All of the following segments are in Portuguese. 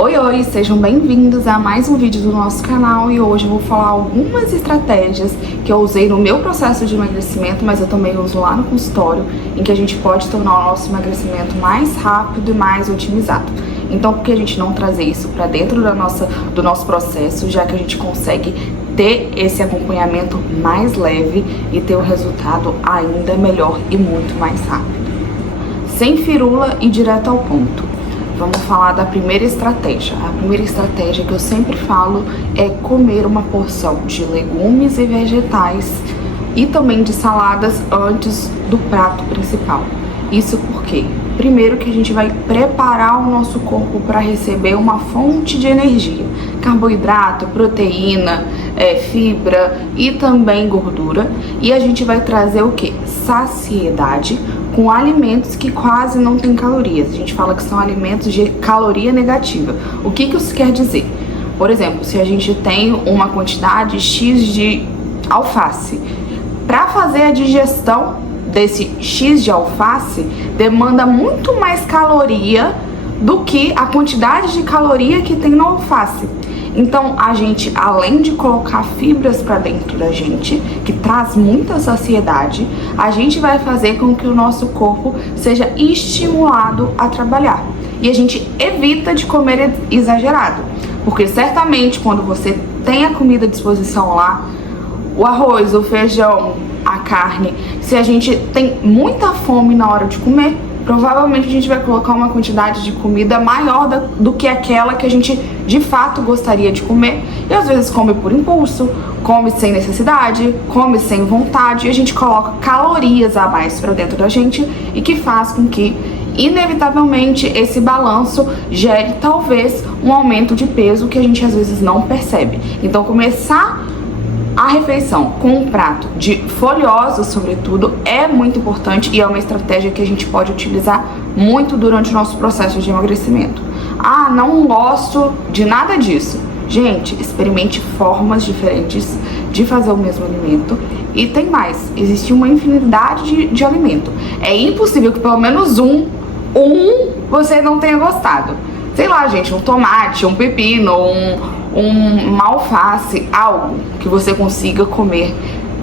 Oi, sejam bem-vindos a mais um vídeo do nosso canal e hoje eu vou falar algumas estratégias que eu usei no meu processo de emagrecimento, mas eu também uso lá no consultório, em que a gente pode tornar o nosso emagrecimento mais rápido e mais otimizado. Então, por que a gente não trazer isso para dentro do nosso processo, já que a gente consegue ter esse acompanhamento mais leve e ter um resultado ainda melhor e muito mais rápido? Sem firula e direto ao ponto. Vamos falar da primeira estratégia. A primeira estratégia que eu sempre falo é comer uma porção de legumes e vegetais e também de saladas antes do prato principal. Isso porque, primeiro, que a gente vai preparar o nosso corpo para receber uma fonte de energia, carboidrato, proteína, fibra e também gordura, e a gente vai trazer o que? Saciedade com alimentos que quase não tem calorias. A gente fala que são alimentos de caloria negativa. O que isso quer dizer? Por exemplo, se a gente tem uma quantidade X de alface, para fazer a digestão desse X de alface, demanda muito mais caloria do que a quantidade de caloria que tem na alface. Então, a gente, além de colocar fibras para dentro da gente, que traz muita saciedade, a gente vai fazer com que o nosso corpo seja estimulado a trabalhar. E a gente evita de comer exagerado, porque certamente quando você tem a comida à disposição lá, o arroz, o feijão, a carne, se a gente tem muita fome na hora de comer, provavelmente a gente vai colocar uma quantidade de comida maior do que aquela que a gente de fato gostaria de comer. E às vezes come por impulso, come sem necessidade, come sem vontade, e a gente coloca calorias a mais para dentro da gente e que faz com que, inevitavelmente, esse balanço gere talvez um aumento de peso que a gente às vezes não percebe. Então, começar a refeição com um prato de folhosos, sobretudo, é muito importante e é uma estratégia que a gente pode utilizar muito durante o nosso processo de emagrecimento. Ah, não gosto de nada disso. Gente, experimente formas diferentes de fazer o mesmo alimento. E tem mais, existe uma infinidade de alimento. É impossível que pelo menos um você não tenha gostado. Sei lá, gente, um tomate, um pepino, uma alface, algo que você consiga comer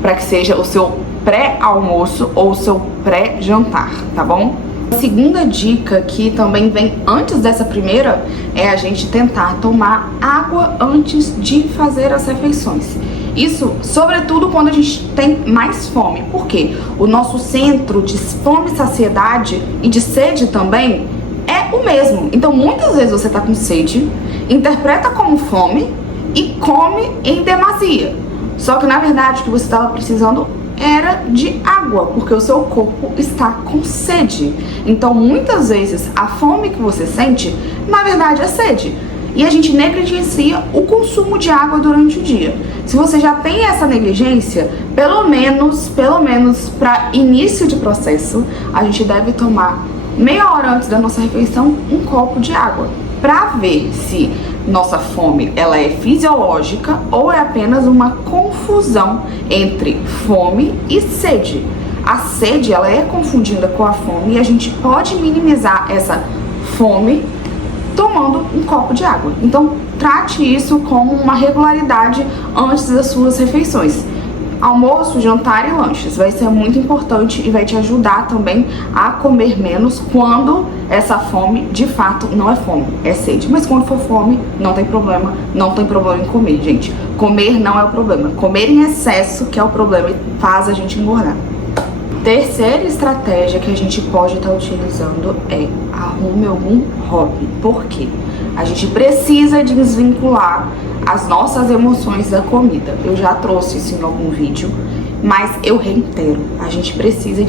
para que seja o seu pré-almoço ou o seu pré-jantar, tá bom? A segunda dica, que também vem antes dessa primeira, é a gente tentar tomar água antes de fazer as refeições. Isso, sobretudo, quando a gente tem mais fome. Por quê? O nosso centro de fome, saciedade e de sede também é o mesmo. Então, muitas vezes você tá com sede, interpreta como fome e come em demasia. Só que, na verdade, o que você estava precisando era de água, porque o seu corpo está com sede. Então, muitas vezes, a fome que você sente, na verdade, é sede. E a gente negligencia o consumo de água durante o dia. Se você já tem essa negligência, pelo menos para início de processo, a gente deve tomar meia hora antes da nossa refeição um copo de água, para ver se nossa fome ela é fisiológica ou é apenas uma confusão entre fome e sede. A sede ela é confundida com a fome e a gente pode minimizar essa fome tomando um copo de água. Então, trate isso como uma regularidade antes das suas refeições. Almoço, jantar e lanches vai ser muito importante e vai te ajudar também a comer menos quando essa fome de fato não é fome, é sede. Mas quando for fome, não tem problema em comer, gente. Comer não é o problema, comer em excesso que é o problema e faz a gente engordar. Terceira estratégia que a gente pode estar utilizando é arrume algum hobby. Por quê? A gente precisa desvincular as nossas emoções da comida. Eu já trouxe isso em algum vídeo, mas eu reitero, a gente precisa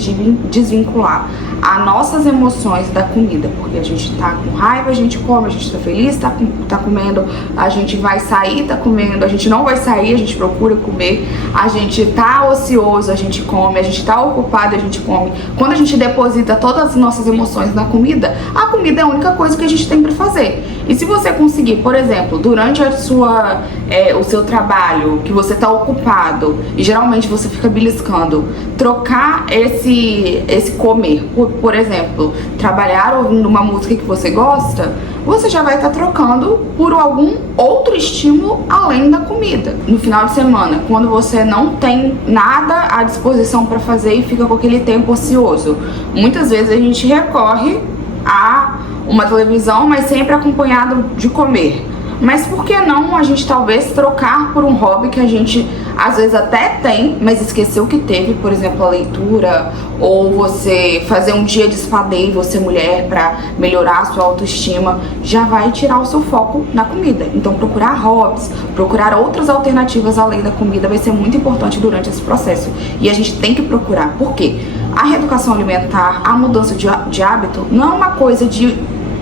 desvincular as nossas emoções da comida, porque a gente tá com raiva, a gente come, a gente tá feliz, tá comendo, a gente vai sair, tá comendo, a gente não vai sair, a gente procura comer, a gente tá ocioso, a gente come, a gente tá ocupado, a gente come. Quando a gente deposita todas as nossas emoções na comida, a comida é a única coisa que a gente tem pra fazer. E se você conseguir, por exemplo, durante o seu trabalho, que você tá ocupado, e geralmente você fica beliscando, trocar esse comer por exemplo, trabalhar ouvindo uma música que você gosta, você já vai estar trocando por algum outro estímulo além da comida. No final de semana, quando você não tem nada à disposição para fazer e fica com aquele tempo ocioso, muitas vezes a gente recorre a uma televisão, mas sempre acompanhado de comer. Mas por que não a gente talvez trocar por um hobby que a gente às vezes até tem, mas esqueceu que teve, por exemplo, a leitura, ou você fazer um dia de espadeio, você mulher, para melhorar a sua autoestima, já vai tirar o seu foco na comida. Então procurar hobbies, procurar outras alternativas além da comida vai ser muito importante durante esse processo. E a gente tem que procurar, por quê? A reeducação alimentar, a mudança de hábito não é uma coisa de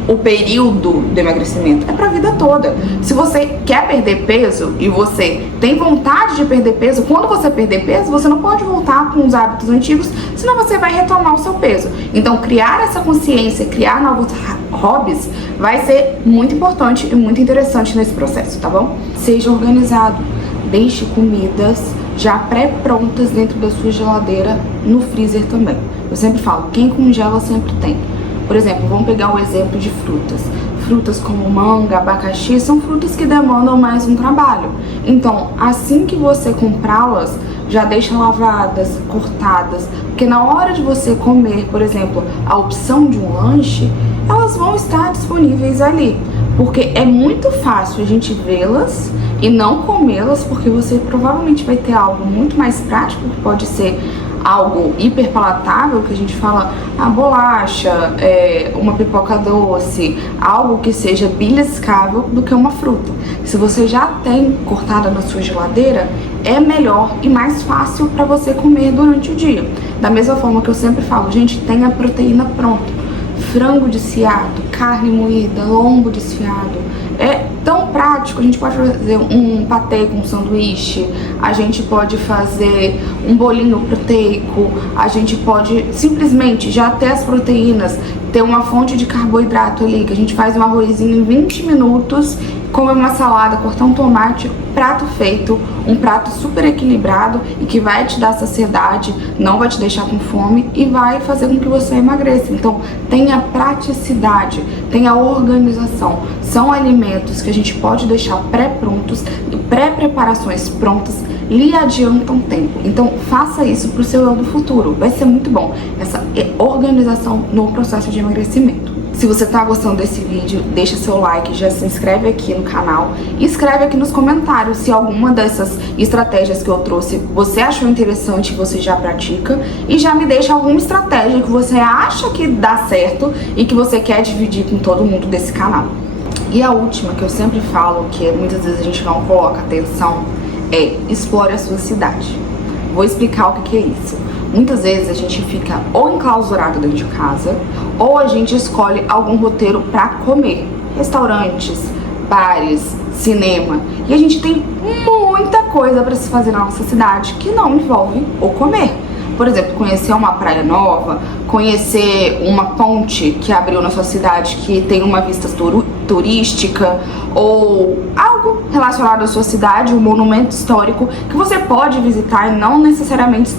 o período do emagrecimento, é pra vida toda. Se você quer perder peso e você tem vontade de perder peso, quando você perder peso, você não pode voltar com os hábitos antigos, senão você vai retomar o seu peso. Então, criar essa consciência, criar novos hobbies, vai ser muito importante e muito interessante nesse processo, tá bom? Seja organizado, deixe comidas já pré-prontas dentro da sua geladeira, no freezer também. Eu sempre falo, quem congela sempre tem. Por exemplo, vamos pegar o exemplo de frutas. Frutas como manga, abacaxi, são frutas que demandam mais um trabalho. Então, assim que você comprá-las, já deixa lavadas, cortadas, porque na hora de você comer, por exemplo, a opção de um lanche, elas vão estar disponíveis ali. Porque é muito fácil a gente vê-las e não comê-las, porque você provavelmente vai ter algo muito mais prático, que pode ser algo hiperpalatável, que a gente fala a bolacha, uma pipoca doce, algo que seja beliscável, do que uma fruta. Se você já tem cortada na sua geladeira, é melhor e mais fácil para você comer durante o dia. Da mesma forma que eu sempre falo, gente, tenha proteína pronta. Frango desfiado, carne moída, lombo desfiado. É tão prático, a gente pode fazer um patê com sanduíche, a gente pode fazer um bolinho proteico, a gente pode simplesmente já ter as proteínas, ter uma fonte de carboidrato ali, que a gente faz um arrozinho em 20 minutos, comer uma salada, cortar um tomate, prato feito, um prato super equilibrado e que vai te dar saciedade, não vai te deixar com fome e vai fazer com que você emagreça. Então, tenha praticidade, tenha organização. São alimentos que a gente pode deixar pré-prontos e pré-preparações prontas lhe adiantam tempo. Então, faça isso para o seu eu do futuro. Vai ser muito bom essa organização no processo de emagrecimento. Se você tá gostando desse vídeo, deixa seu like, já se inscreve aqui no canal e escreve aqui nos comentários se alguma dessas estratégias que eu trouxe você achou interessante e você já pratica, e já me deixa alguma estratégia que você acha que dá certo e que você quer dividir com todo mundo desse canal. E a última, que eu sempre falo, que muitas vezes a gente não coloca atenção, é explore a sua cidade. Vou explicar o que é isso. Muitas vezes a gente fica ou enclausurado dentro de casa, ou a gente escolhe algum roteiro para comer. Restaurantes, bares, cinema. E a gente tem muita coisa para se fazer na nossa cidade que não envolve o comer. Por exemplo, conhecer uma praia nova, conhecer uma ponte que abriu na sua cidade que tem uma vista turística, ou algo relacionado à sua cidade, um monumento histórico que você pode visitar e não necessariamente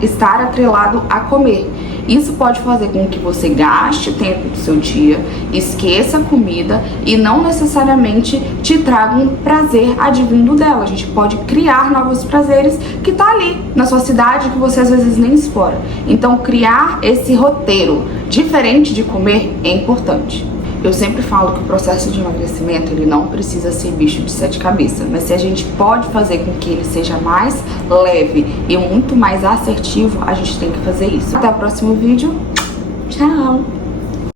estar atrelado a comer. Isso pode fazer com que você gaste tempo do seu dia, esqueça a comida e não necessariamente te traga um prazer advindo dela. A gente pode criar novos prazeres que tá ali na sua cidade que você às vezes nem explora. Então, criar esse roteiro diferente de comer é importante. Eu sempre falo que o processo de emagrecimento, ele não precisa ser bicho de 7 cabeças, mas se a gente pode fazer com que ele seja mais leve e muito mais assertivo, a gente tem que fazer isso. Até o próximo vídeo. Tchau!